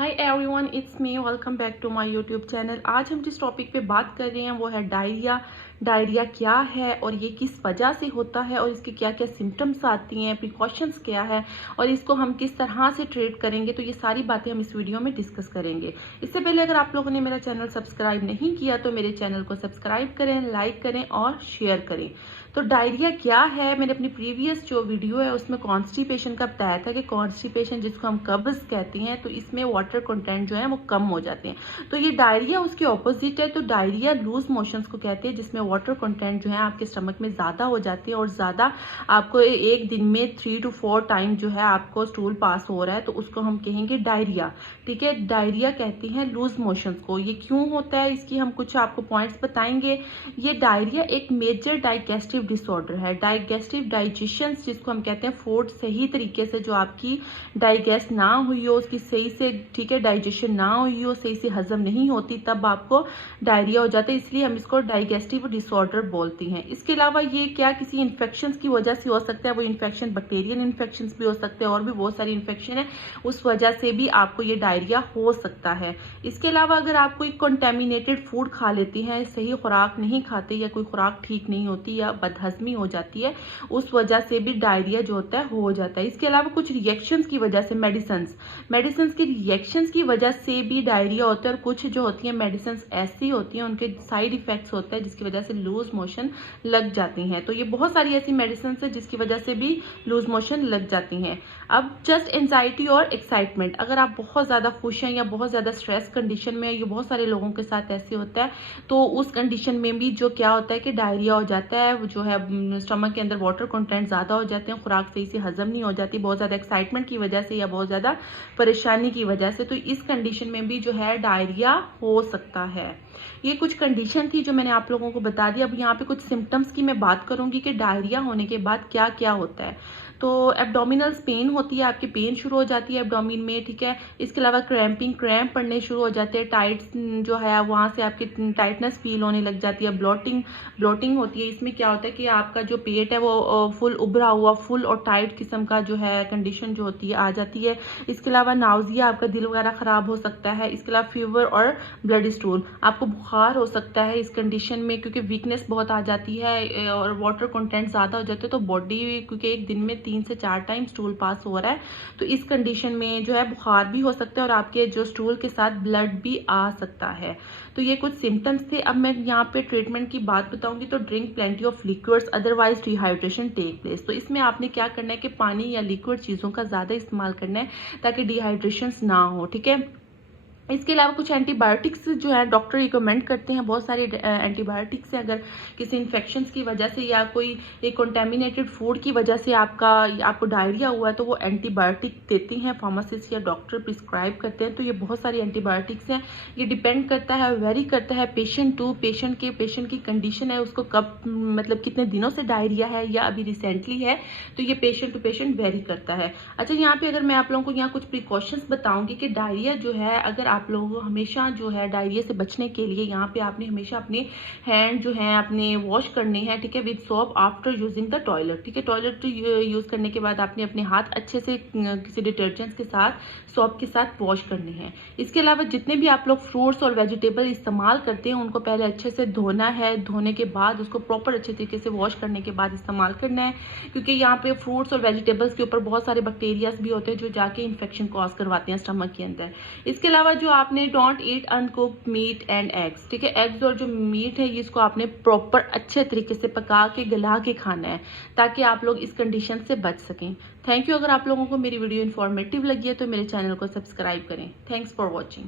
Hi everyone, it's me. Welcome back to my YouTube channel. आज हम जिस topic पे बात कर रहे हैं वो है डायरिया। डायरिया क्या है और ये किस वजह से होता है और इसके क्या क्या सिम्टम्स आती हैं, प्रिकॉशंस क्या है और इसको हम किस तरह से ट्रीट करेंगे, तो ये सारी बातें हम इस वीडियो में डिस्कस करेंगे। इससे पहले अगर आप लोगों ने मेरा चैनल सब्सक्राइब नहीं किया तो मेरे चैनल को सब्सक्राइब करें, लाइक करें और शेयर करें। तो डायरिया क्या है, मैंने अपनी प्रीवियस जो वीडियो है उसमें कॉन्स्टिपेशन का बताया था कि कॉन्स्टिपेशन जिसको हम कब्ज कहते हैं, तो इसमें वाटर कंटेंट जो है वो कम हो जाते हैं। तो ये डायरिया उसके ऑपोजिट है। तो डायरिया लूज मोशंस को कहते हैं, जिसमें वाटर कंटेंट जो है आपके स्टमक में ज्यादा हो जाती है और ज्यादा आपको एक दिन में 3 to 4 टाइम जो है आपको स्टूल पास हो रहा है, तो उसको हम कहेंगे डायरिया। ठीक है, डायरिया कहते हैं लूज मोशंस को। ये क्यों होता है, इसकी हम कुछ आपको पॉइंट्स बताएंगे। ये डायरिया एक मेजर डाइजेस्टिव डिसऑर्डर है। डाइजेस्टिव डाइजेशन जिसको हम कहते हैं, फूड सही तरीके से जो आपकी डाइजेस्ट ना हुई हो, उसकी सही से ठीक है डाइजेशन ना हुई हो, सही से हजम नहीं होती, तब आपको डायरिया हो जाता है। इसलिए हम इसको डाइजेस्टिव डिसऑर्डर बोलते हैं। इसके अलावा ये क्या किसी इन्फेक्शन की वजह से हो सकता है। वो इन्फेक्शन बैक्टीरियल इन्फेक्शन भी हो सकते हैं और भी बहुत सारी इन्फेक्शन है, उस वजह से भी आपको ये डायरिया हो सकता है। इसके अलावा अगर आप कोई कंटेमिनेटेड फूड खा लेती हैं, सही खुराक नहीं खाते या कोई खुराक ठीक नहीं होती या बदहजमी हो जाती है, उस वजह से भी डायरिया जो होता है हो जाता है। इसके अलावा कुछ रिएक्शंस की वजह से मेडिसिन की रिएक्शंस की वजह से भी डायरिया होता है। और कुछ जो होती है मेडिसिन ऐसी होती हैं, उनके साइड इफेक्ट्स होते हैं जिसकी वजह से लूज मोशन लग जाती हैं। तो ये बहुत सारी ऐसी मेडिसिन है जिसकी वजह से भी लूज मोशन लग जाती हैं। अब जस्ट एंजाइटी और एक्साइटमेंट, अगर आप बहुत ज्यादा खुश हैं या बहुत ज्यादा स्ट्रेस कंडीशन में, ये बहुत सारे लोगों के साथ ऐसे होता है, तो उस कंडीशन में भी जो क्या होता है कि डायरिया हो जाता है। जो है स्टमक के अंदर वाटर कंटेंट ज्यादा हो जाते हैं, खुराक सही से हजम नहीं हो जाती, बहुत ज्यादा एक्साइटमेंट की वजह से या बहुत ज्यादा परेशानी की वजह से, तो इस कंडीशन में भी जो है डायरिया हो सकता है। ये कुछ कंडीशन थी जो मैंने आप लोगों को बता दी। अब यहाँ पे कुछ सिम्टम्स की मैं बात करूंगी कि डायरिया होने के बाद क्या क्या होता है। तो एब्डोमिनल पेन होती है, आपकी पेन शुरू हो जाती है एब्डोमिन में। ठीक है, इसके अलावा क्रैम्प पड़ने शुरू हो जाते हैं, टाइट्स जो है वहां से आपकी टाइटनेस फील होने लग जाती है। ब्लोटिंग होती है। इसमें क्या होता है कि आपका जो पेट है वो फुल उभरा हुआ, फुल और टाइट किस्म का जो है कंडीशन जो होती है आ जाती है। इसके अलावा नाउजिया, आपका दिल वगैरह खराब हो सकता है। इसके अलावा फीवर और ब्लड स्टूल, आपको बुखार हो सकता है इस कंडीशन में, क्योंकि वीकनेस बहुत आ जाती है और वाटर कंटेंट ज्यादा हो जाते हैं। तो बॉडी, क्योंकि एक दिन में 3 से 4 टाइम स्टूल पास हो रहा है, तो इस कंडीशन में जो है बुखार भी हो सकता है और आपके जो स्टूल के साथ ब्लड भी आ सकता है। तो ये कुछ सिम्टम्स थे। अब मैं यहाँ पे ट्रीटमेंट की बात बताऊंगी। तो drink plenty of liquids, otherwise dehydration take place. तो इसमें आपने क्या करना है कि पानी या लिक्विड चीजों का ज्यादा इस्तेमाल करना है ताकि डिहाइड्रेशन ना हो। ठीक है, इसके अलावा कुछ एंटीबायोटिक्स जो है डॉक्टर रिकमेंड करते हैं। बहुत सारे एंटीबायोटिक्स है, अगर किसी इन्फेक्शन की वजह से या कोई एक कंटेमिनेटेड फूड की वजह से आपको डायरिया हुआ है, तो वो एंटीबायोटिक देती हैं, फार्मासिस्ट या डॉक्टर प्रिस्क्राइब करते हैं। तो ये बहुत सारी एंटीबायोटिक्स हैं। ये डिपेंड करता है, वेरी करता है पेशेंट टू पेशेंट की कंडीशन है, उसको कब मतलब कितने दिनों से डायरिया है या अभी रिसेंटली है, तो ये पेशेंट टू पेशेंट वेरी करता है। अच्छा, यहाँ पे अगर मैं आप लोगों को यहाँ कुछ प्रिकॉशंस बताऊंगी कि डायरिया जो है, अगर आप लोगों को हमेशा जो है डायरिया से बचने के लिए यहाँ पे आपने हमेशा अपने हैंड जो है अपने वॉश करने हैं। ठीक है, with soap after using the toilet. ठीक है, टॉयलेट यूज करने के बाद आपने अपने हाथ अच्छे से किसी डिटर्जेंट के साथ, सोप के साथ वॉश करने हैं। इसके अलावा जितने भी आप लोग फ्रूट्स और वेजिटेबल इस्तेमाल करते हैं, उनको पहले अच्छे से धोना है। धोने के बाद उसको प्रॉपर अच्छे तरीके से वॉश करने के बाद इस्तेमाल करना है, क्योंकि यहाँ पे फ्रूट्स और वेजिटेबल्स के ऊपर बहुत सारे बैक्टीरियाज भी होते हैं जो जाके इन्फेक्शन कॉज करवाते हैं स्टमक के अंदर। इसके अलावा जो आपने don't eat uncooked meat and eggs. ठीक है, एग्स और जो मीट है इसको आपने प्रॉपर अच्छे तरीके से पका के गला के खाना है ताकि आप लोग इस कंडीशन से बच सकें। Thank you. अगर आप लोगों को मेरी वीडियो इन्फॉर्मेटिव लगी है तो मेरे चैनल को सब्सक्राइब करें। Thanks for watching.